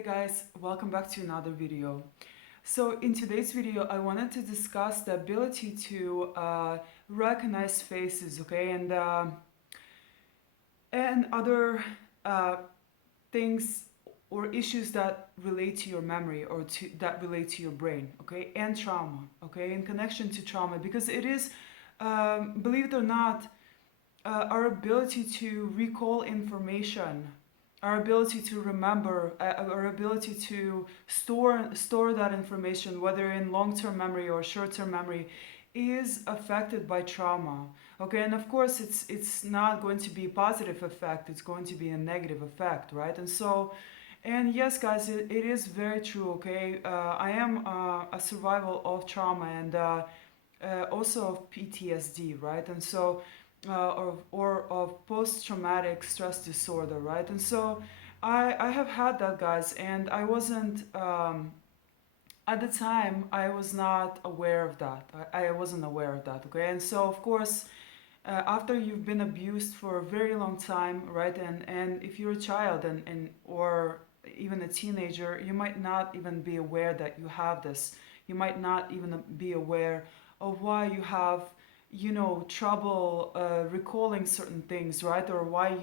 Hey guys, welcome back to another video. So in today's video, I wanted to discuss the ability to recognize faces, okay, and other uh, things or issues that relate to your memory or that relate to your brain, okay, and trauma, okay, in connection to trauma, because it is, believe it or not, our ability to recall information, our ability to remember, our ability to store that information, whether in long-term memory or short-term memory, is affected by trauma. Okay, and of course, it's not going to be a positive effect. It's going to be a negative effect, right? And yes, guys, it is very true. Okay, I am a survival of trauma and also of PTSD, right? Or of post-traumatic stress disorder, right? I have had that, guys, and I wasn't at the time. I was not aware of that. I wasn't aware of that, okay? And so of course, after you've been abused for a very long time, right? And if you're a child and or even a teenager, you might not even be aware that you have this. You might not even be aware of why you have, trouble recalling certain things, right? Or why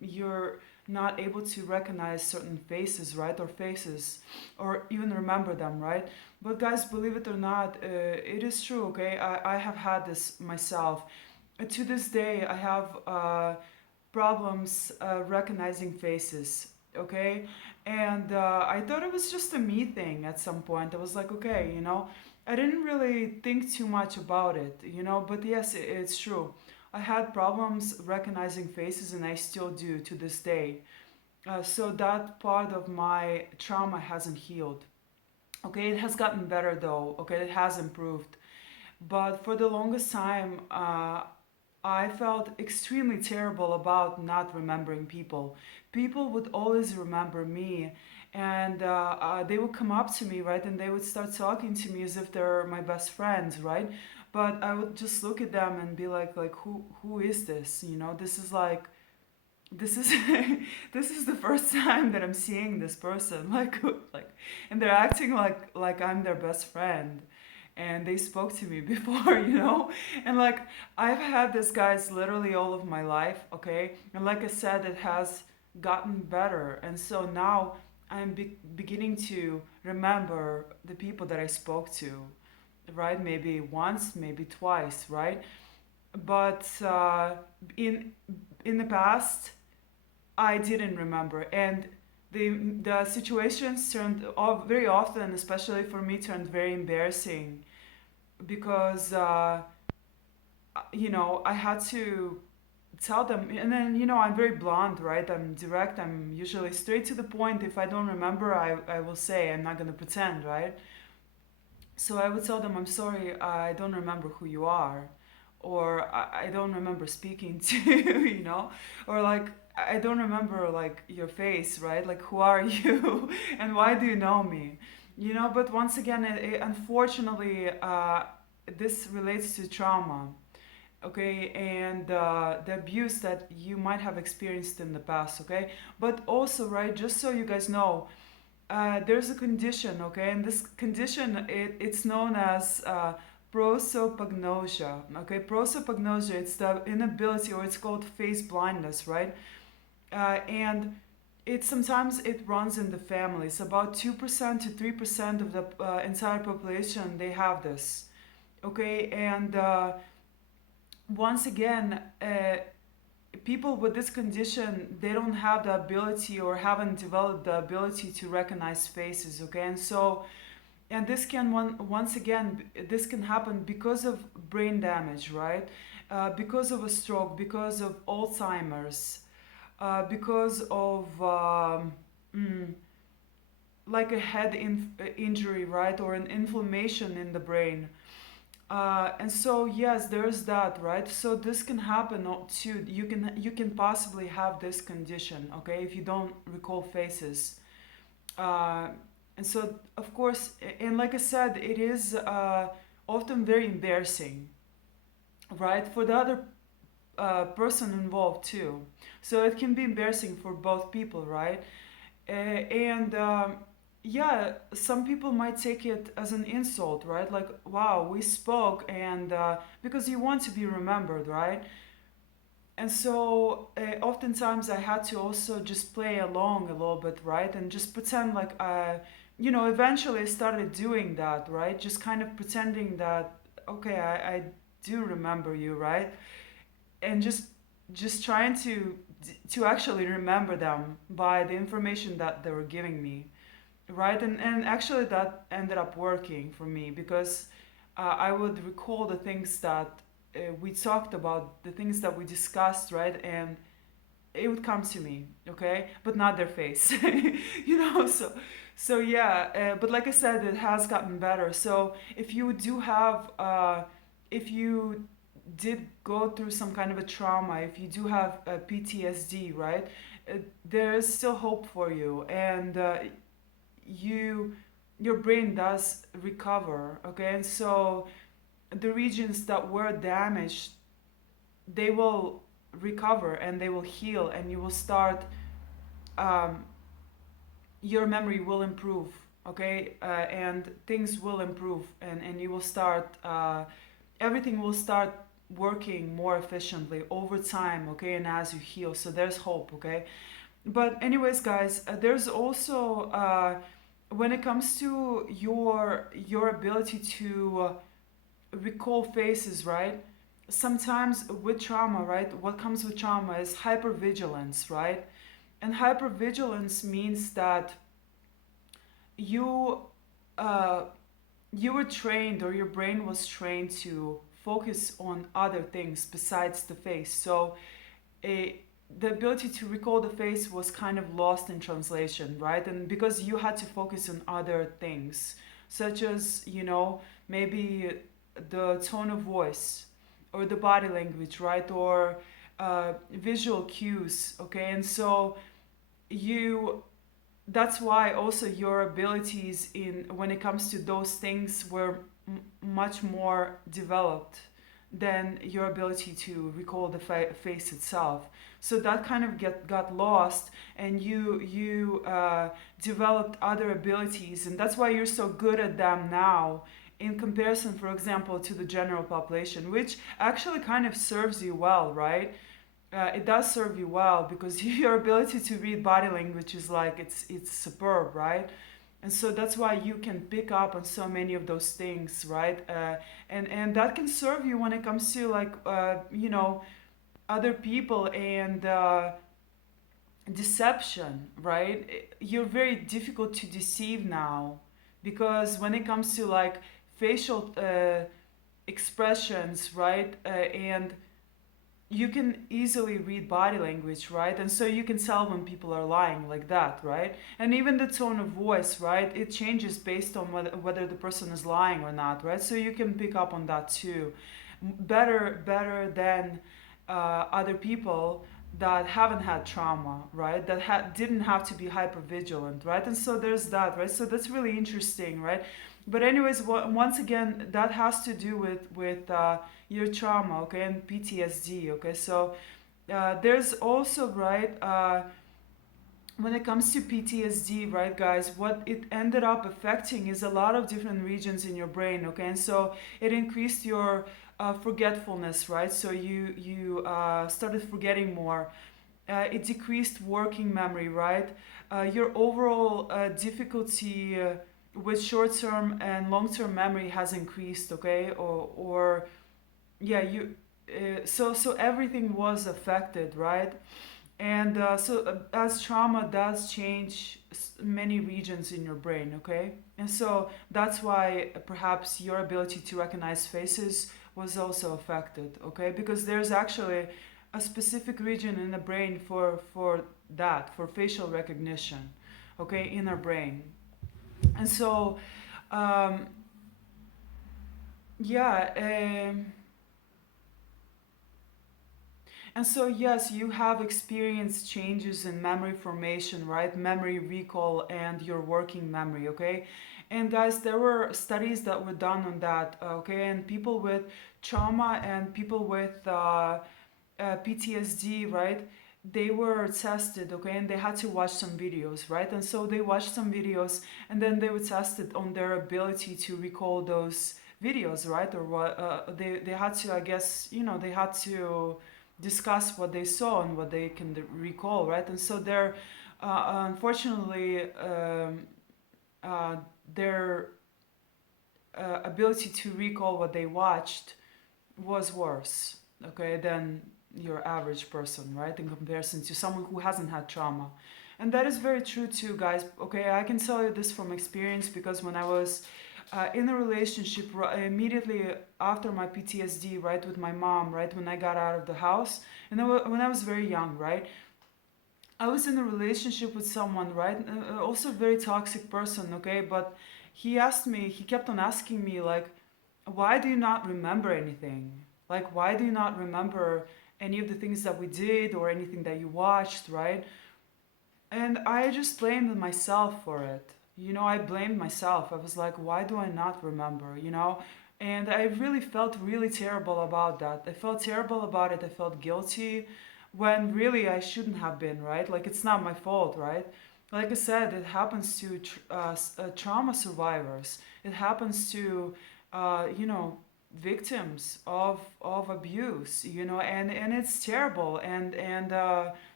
you're not able to recognize certain faces, right? Or faces, or even remember them, right? But guys, believe it or not, it is true, okay? I have had this myself. To this day, I have problems recognizing faces, okay? And I thought it was just a me thing at some point. I was like, okay, I didn't really think too much about it, but yes, it's true. I had problems recognizing faces, and I still do to this day. So that part of my trauma hasn't healed. Okay, it has gotten better though. Okay, it has improved. But for the longest time, I felt extremely terrible about not remembering people. People would always remember me, and they would come up to me, right, and they would start talking to me as if they're my best friends, right? But I would just look at them and be like, who is this? This is this is the first time that I'm seeing this person, like, and they're acting like I'm their best friend, and they spoke to me before, and like I've had this guys literally all of my life, okay, and like I said, it has gotten better, and so now I'm beginning to remember the people that I spoke to, right? Maybe once, maybe twice, right? But in in the past I didn't remember, and the situations turned very often, especially for me, turned very embarrassing because I had to tell them, and then I'm very blunt, right? I'm direct. I'm usually straight to the point. If I don't remember, I will say. I'm not gonna pretend, right? So I would tell them, I'm sorry, I don't remember who you are, or I don't remember speaking to you, or like I don't remember like your face, right? Like who are you, and why do you know me, But once again, unfortunately, this relates to trauma, okay, and the abuse that you might have experienced in the past, okay. But also, right, just so you guys know, there's a condition, okay, and this condition, it's known as prosopagnosia, okay. Prosopagnosia, it's the inability, or it's called face blindness, right? And sometimes it runs in the families. About 2% to 3% of the entire population, they have this, okay. And once again, people with this condition, they don't have the ability or haven't developed the ability to recognize faces, okay. And this can once again, this can happen because of brain damage, right? Because of a stroke, because of Alzheimer's, because of like a injury, right, or an inflammation in the brain. And so yes, there's that, right? So this can happen too. You can possibly have this condition, okay, if you don't recall faces. Uh, and so of course, and like I said, it is often very embarrassing, right, for the other person involved too. So it can be embarrassing for both people, right? And yeah, some people might take it as an insult, right? Like, wow, we spoke, and because you want to be remembered, right? And so oftentimes I had to also just play along a little bit, right? And just pretend like eventually I started doing that, right? Just kind of pretending that, okay, I do remember you, right? And just trying to actually remember them by the information that they were giving me, right? And actually that ended up working for me because I would recall the things that we talked about, the things that we discussed, right? And it would come to me, okay, but not their face, so yeah, but like I said, it has gotten better. So if you do have if you did go through some kind of a trauma, if you do have PTSD, right, there is still hope for you, and you your brain does recover, okay. And so the regions that were damaged, they will recover and they will heal, and you will start um, your memory will improve, okay, and things will improve, and you will start everything will start working more efficiently over time, okay, and as you heal. So there's hope, okay. But anyways, guys, there's also when it comes to your ability to recall faces, right? Sometimes with trauma, right, what comes with trauma is hypervigilance, right? And hypervigilance means that you uh, you were trained, or your brain was trained to focus on other things besides the face. So a the ability to recall the face was kind of lost in translation, right? And because you had to focus on other things, such as, maybe the tone of voice, or the body language, right? Or visual cues, okay? And so you that's why also your abilities in when it comes to those things were much more developed than your ability to recall the face itself. So that kind of got lost, and you developed other abilities, and that's why you're so good at them now, in comparison, for example, to the general population, which actually kind of serves you well, right? It does serve you well, because your ability to read body language is like it's superb, right? And so that's why you can pick up on so many of those things, right? And that can serve you when it comes to like other people, and deception, right? You're very difficult to deceive now, because when it comes to like facial expressions, right, and you can easily read body language, right? And so you can tell when people are lying, like that, right? And even the tone of voice, right? It changes based on whether the person is lying or not, right? So you can pick up on that too. Better than other people that haven't had trauma, right? That didn't have to be hyper vigilant, right? And so there's that, right? So that's really interesting, right? But anyways, once again, that has to do with your trauma, okay, and PTSD, okay. So there's also, right, when it comes to PTSD, right, guys, what it ended up affecting is a lot of different regions in your brain, okay. And so it increased your forgetfulness, right? So you started forgetting more. It decreased working memory, right? Your overall difficulty with short-term and long-term memory has increased, okay? Or yeah, you. So everything was affected, right? And as trauma does change many regions in your brain, okay? And so that's why perhaps your ability to recognize faces was also affected, okay? Because there's actually a specific region in the brain for that, for facial recognition, okay, in our brain. And so, um, yeah, and so, yes, you have experienced changes in memory formation, right? Memory recall and your working memory, okay? And guys, there were studies that were done on that, okay? And people with trauma and people with PTSD, right? they were tested, okay, and they had to watch some videos, right? And so they watched some videos, and then they were tested on their ability to recall those videos, right? Or what they had to, I guess, they had to discuss what they saw and what they can recall, right? And so they're unfortunately uh, their ability to recall what they watched was worse, okay, than your average person, right, in comparison to someone who hasn't had trauma. And that is very true too, guys. Okay, I can tell you this from experience because when I was in a relationship immediately after my PTSD, right, with my mom, right, when I got out of the house, and when I was very young, right, I was in a relationship with someone, right? Also a very toxic person, okay? But he kept on asking me, like, why do you not remember anything? Like, why do you not remember any of the things that we did or anything that you watched, right? And I just blamed myself for it. I blamed myself. I was like, why do I not remember, And I really felt really terrible about that. I felt terrible about it. I felt guilty when really I shouldn't have been, right? Like, it's not my fault, right? Like I said, it happens to trauma survivors. It happens to, victims of abuse, and it's terrible. And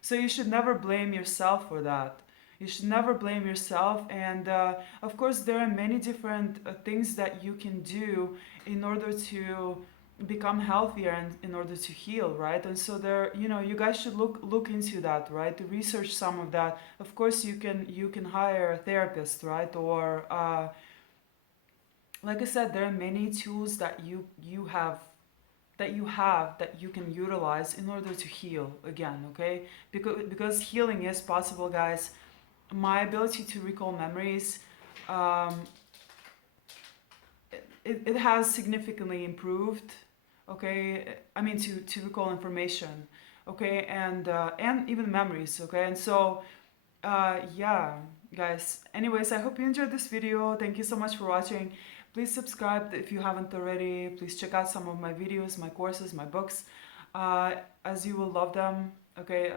so you should never blame yourself for that. You should never blame yourself. And of course, there are many different things that you can do in order to become healthier and in order to heal, right? And so there, you guys should look into that, right? To research some of that. Of course, you can hire a therapist, right? Or like I said, there are many tools that you can utilize in order to heal again, okay? Because healing is possible, guys. My ability to recall memories, um, it has significantly improved, okay? I mean, to recall information, okay? And even memories, okay? And so yeah, guys, anyways, I hope you enjoyed this video. Thank you so much for watching. Please subscribe if you haven't already. Please check out some of my videos, my courses, my books, uh, as you will love them, okay?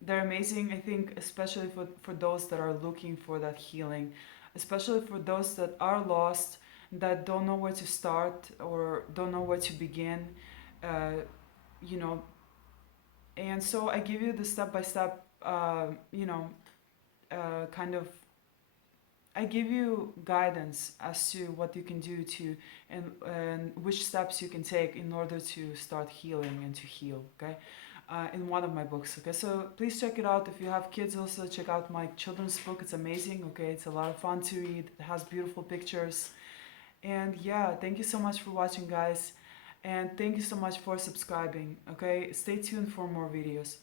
They're amazing, I think, especially for those that are looking for that healing, especially for those that are lost, that don't know where to start or don't know where to begin, uh, you know. And so I give you the step-by-step, kind of, I give you guidance as to what you can do to and which steps you can take in order to start healing and to heal, okay? In one of my books, okay? So please check it out. If you have kids, also check out my children's book. It's amazing, okay? It's a lot of fun to read. It has beautiful pictures. And yeah, thank you so much for watching, guys. And thank you so much for subscribing, okay? Stay tuned for more videos.